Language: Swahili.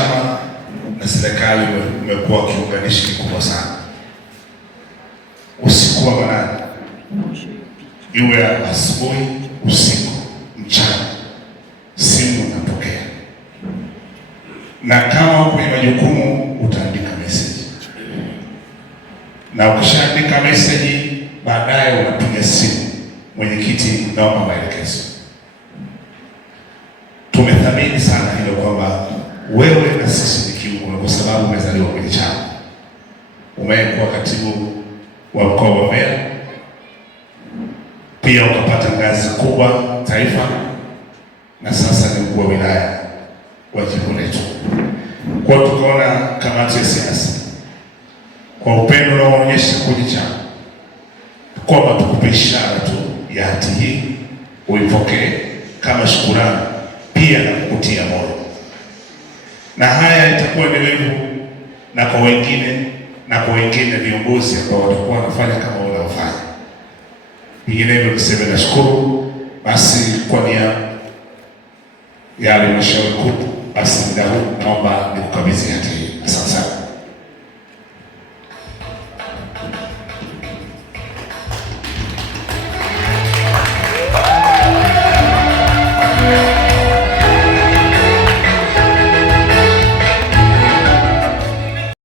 chama na serikali umekuwa kiunganishi kikubwa sana. Usiku wa manane, iwe asubuhi, usiku, mchana, simu unapokea, na kama kwenye majukumu utaandika message, na ukishaandika message baadaye unapiga simu, mwenyekiti, naomba maelekezo. Tumethamini sana hilo kwamba wewe na sisi ni kiungo, kwa sababu umezaliwa kwenye chama, umekuwa katibu wa mkoa wa Mbeya, pia ukapata ngazi kubwa taifa, na sasa ni mkuu wa wilaya wa jimbo letu. Kwa tukaona kamati ya siasa kwa upendo unaoonyesha kwenye chama kwamba tukupe ishara tu ya hati hii, uipokee kama shukrani, pia na kukutia moyo, na haya itakuwa endelevu na kwa wengine viongozi ambao watakuwa wanafanya kama wanaofanya. Vinginevyo niseme nashukuru. Basi kwa nia ya halmashauri kuu, basi muda huu naomba nikukabidhi.